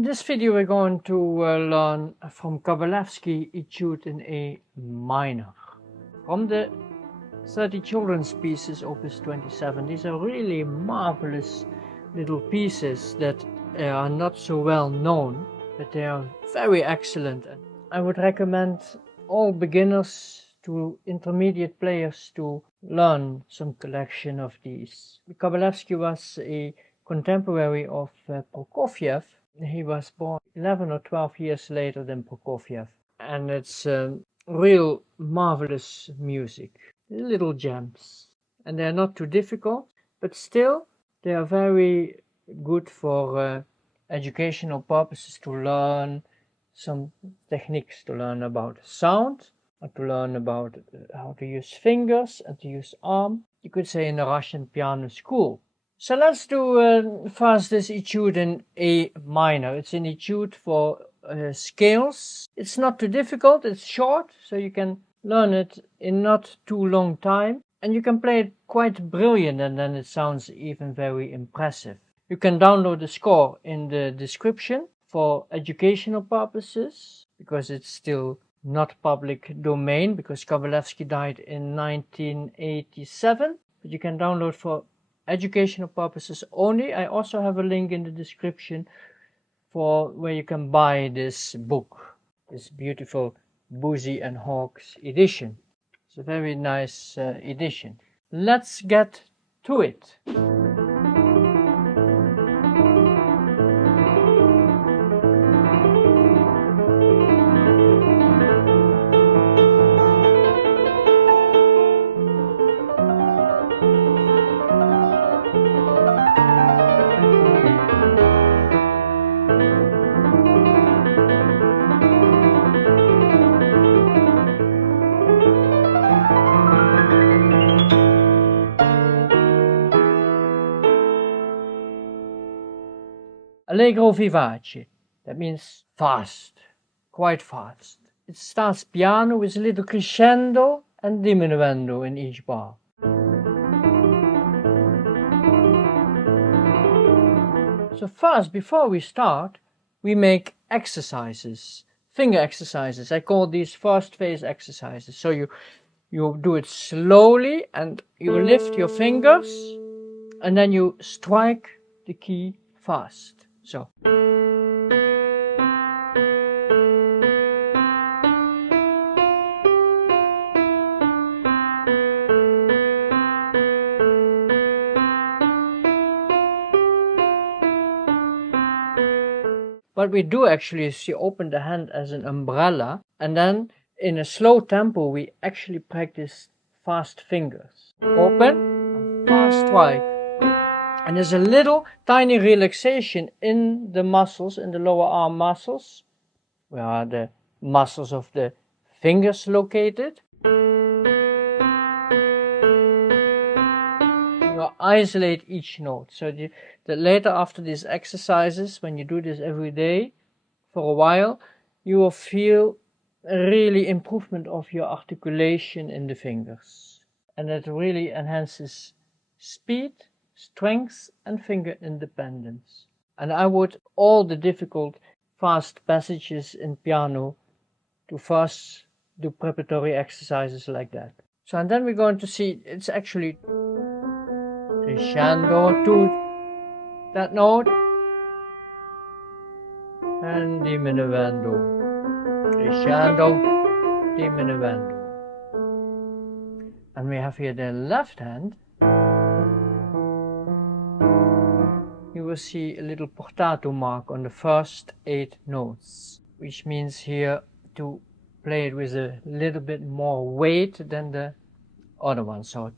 In this video we're going to learn from Kabalevsky Etude in A minor. From the 30 children's pieces, opus 27. These are really marvelous little pieces that are not so well known, but they are very excellent. I would recommend all beginners to intermediate players to learn some collection of these. Kabalevsky was a contemporary of Prokofiev. He was born 11 or 12 years later than Prokofiev, and it's real marvelous music, little gems, and they're not too difficult, but still they are very good for educational purposes, to learn some techniques, to learn about sound, or to learn about how to use fingers and to use arm. You could say in a Russian piano school. So let's do first this etude in A minor. It's an etude for scales. It's not too difficult, it's short, so you can learn it in not too long time. And you can play it quite brilliant, and then it sounds even very impressive. You can download the score in the description for educational purposes, because it's still not public domain, because Kabalevsky died in 1987. But you can download for educational purposes only. I also have a link in the description for where you can buy this book, this beautiful Boosey and Hawkes edition. It's a very nice edition. Let's get to it. Allegro vivace, that means fast, quite fast. It starts piano with a little crescendo and diminuendo in each bar. So first, before we start, we make exercises, finger exercises. I call these first phase exercises. So you do it slowly, and you lift your fingers, and then you strike the key fast. So. What we do actually is you open the hand as an umbrella, and then in a slow tempo we actually practice fast fingers. Open, fast strike. And there's a little tiny relaxation in the muscles, in the lower arm muscles, where are the muscles of the fingers located. You isolate each note, so that later after these exercises, when you do this every day for a while, you will feel a really improvement of your articulation in the fingers. And it really enhances speed, strength and finger independence. And I would all the difficult fast passages in piano to first do preparatory exercises like that. So and then we're going to see it's actually crescendo to that note and diminuendo, crescendo, diminuendo. And we have here the left hand. You will see a little portato mark on the first 8 notes, which means here to play it with a little bit more weight than the other one. So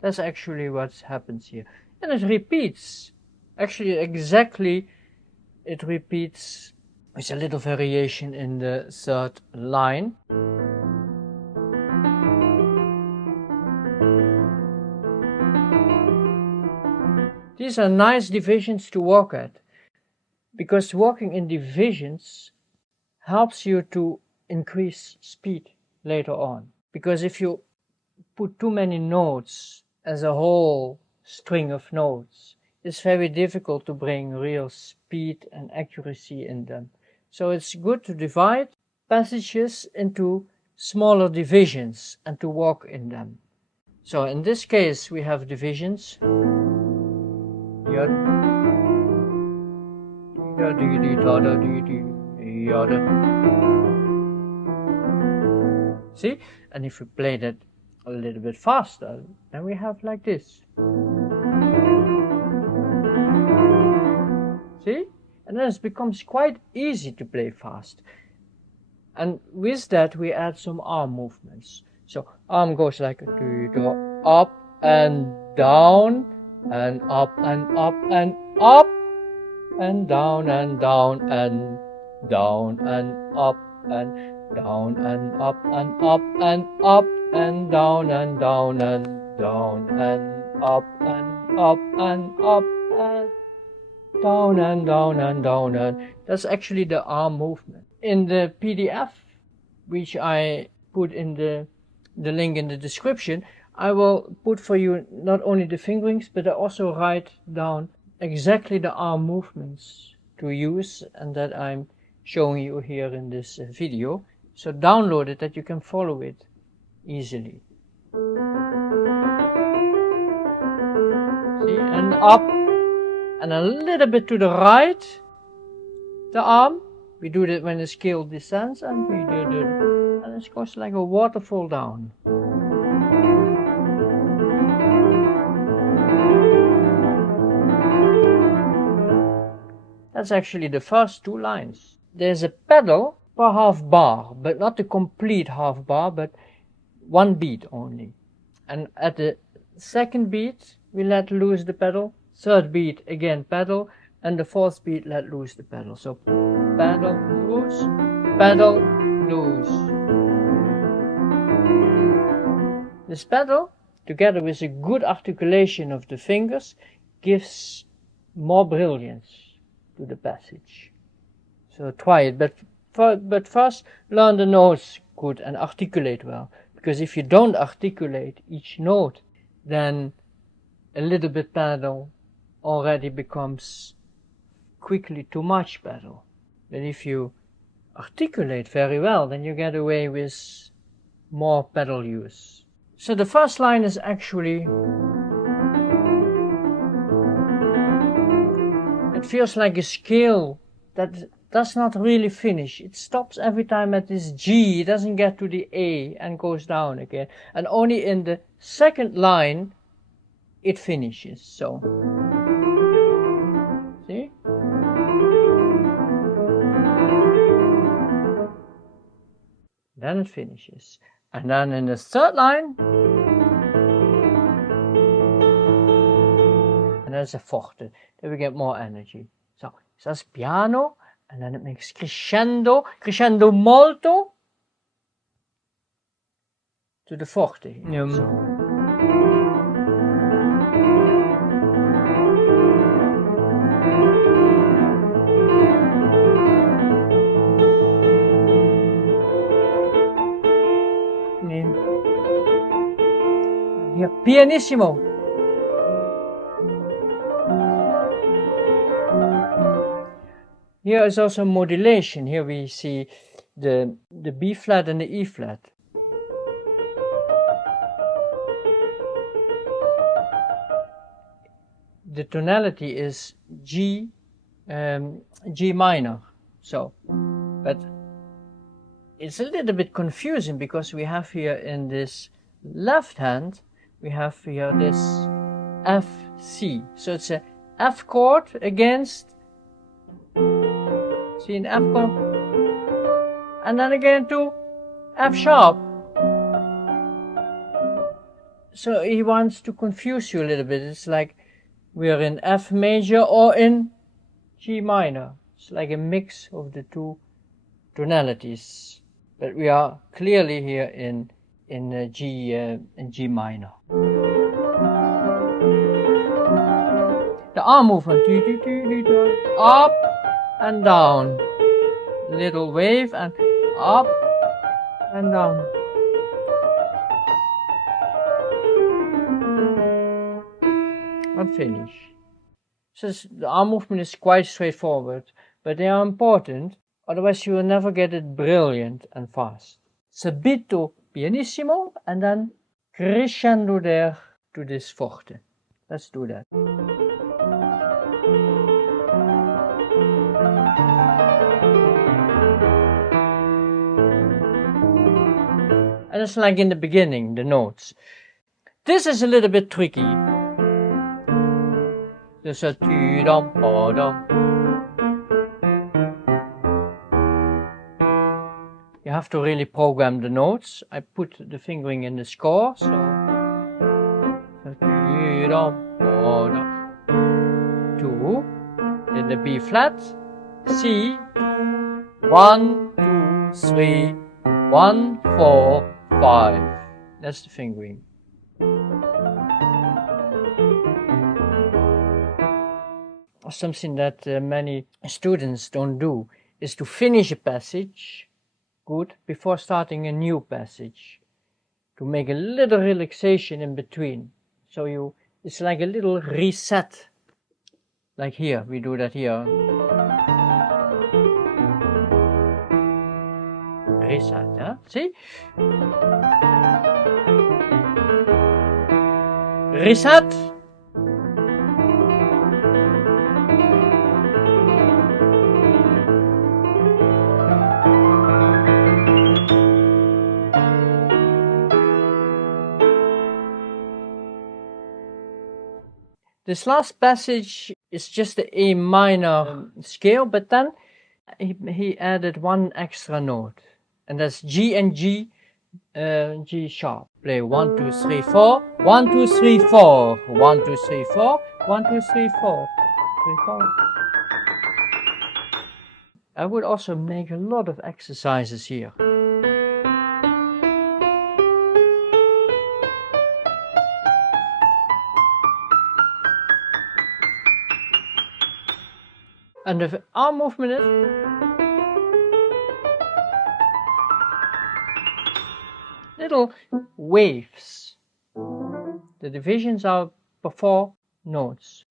that's actually what happens here. And it repeats, actually exactly, it repeats with a little variation in the 3rd line. These are nice divisions to work at, because working in divisions helps you to increase speed later on. Because if you put too many notes as a whole string of notes, it's very difficult to bring real speed and accuracy in them. So it's good to divide passages into smaller divisions and to walk in them. So in this case we have divisions. See? And if we play that a little bit faster, then we have like this. See? And then it becomes quite easy to play fast. And with that we add some arm movements. So arm goes like up and down and up and up and up and down and down and down and up and down and up and up and up and down and down and down and up and up and up and down and down and down. And that's actually the arm movement. In the PDF, which I put in the link in the description, I will put for you not only the fingerings, but I also write down exactly the arm movements to use and that I'm showing you here in this video. So download it that you can follow it easily. See, and up and a little bit to the right, the arm. We do that when the scale descends, and we do it, and it goes like a waterfall down. That's actually the first two lines. There's a pedal per half bar, but not the complete half bar, but one beat only. And at the second beat, we let loose the pedal. Third beat, again pedal. And the fourth beat, let loose the pedal. So pedal, loose, pedal, loose. This pedal, together with a good articulation of the fingers, gives more brilliance to the passage. So try it, but first learn the notes good and articulate well. Because if you don't articulate each note, then a little bit pedal already becomes quickly too much pedal. But if you articulate very well, then you get away with more pedal use. So the first line is actually, it feels like a scale that does not really finish. It stops every time at this G, it doesn't get to the A and goes down again. And only in the second line it finishes. So, see? Then it finishes. And then in the third line, and there's a forte, then we get more energy. So, that's piano, and then it makes crescendo, crescendo molto, to the forte. So. Here, pianissimo. Here is also modulation. Here we see the B flat and the E flat. The tonality is G minor. So, but it's a little bit confusing because we have here in this left hand, we have here this F, C. So it's a F chord against, see an F chord, and then again to F sharp. So he wants to confuse you a little bit. It's like we're in F major or in G minor. It's like a mix of the two tonalities. But we are clearly here in G minor. The arm movement, up and down, little wave and up and down. and finish. So the arm movement is quite straightforward, but they are important, otherwise you will never get it brilliant and fast. Subito pianissimo, and then crescendo there to this forte. Let's do that. And it's like in the beginning, the notes. This is a little bit tricky. There's a ti-dum, ba-dum. You have to really program the notes. I put the fingering in the score, so ti-dum, ba-dum. 2, then the B flat, C, 1, 2, 3, 1, 4, 5. That's the fingering. Something that many students don't do is to finish a passage good before starting a new passage, to make a little relaxation in between. So it's like a little reset. Like here, we do that here. Reset, huh? See? Reset. This last passage is just the A minor scale, but then he added one extra note, and that's G and G, G sharp. Play 1, 2, 3, 4, 1, 2, 3, 4, 1, 2, 3, 4, 1, 2, 3, 4, 3, 4. I would also make a lot of exercises here. And the arm movement is little waves. The divisions are before notes.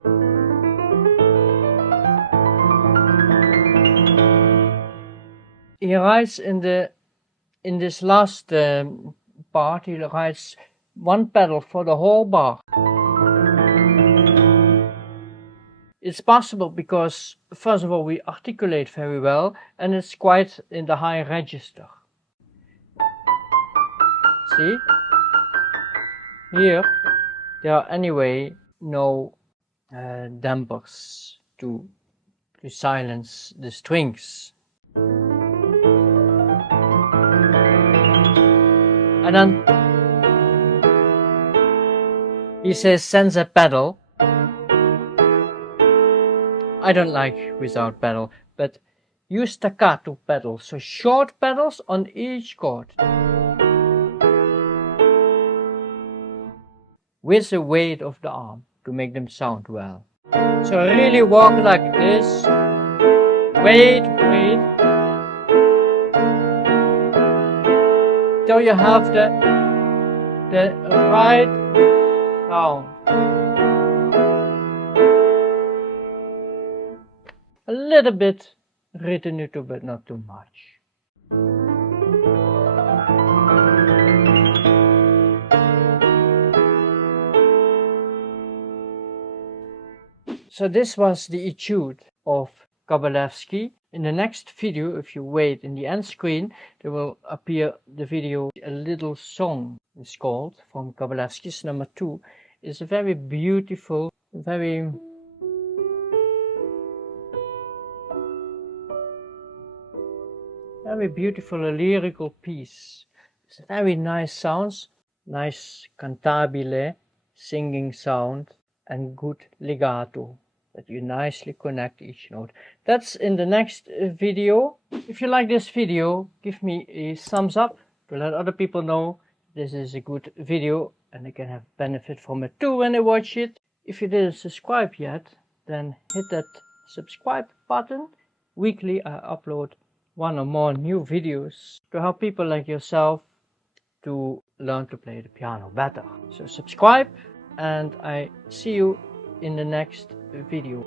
He writes in this last part, he writes one pedal for the whole bar. It's possible because, first of all, we articulate very well, and it's quite in the high register. See? Here, there are anyway no dampers to silence the strings. And then he says senza pedal. I don't like without pedal, but use staccato pedals, so short pedals on each chord. With the weight of the arm to make them sound well. So really walk like this. Wait. Till you have the right sound. A little bit ritenuto, but not too much. So this was the etude of Kabalevsky. In the next video, if you wait in the end screen, there will appear the video, A Little Song is called, from Kabalevsky's number 2. It's a very beautiful, very beautiful lyrical piece. It's very nice sounds, nice cantabile, singing sound, and good legato, that you nicely connect each note. That's in the next video. If you like this video, give me a thumbs up to let other people know this is a good video and they can have benefit from it too when they watch it. If you didn't subscribe yet, then hit that subscribe button. Weekly I upload one or more new videos to help people like yourself to learn to play the piano better. So subscribe, and I see you in the next video.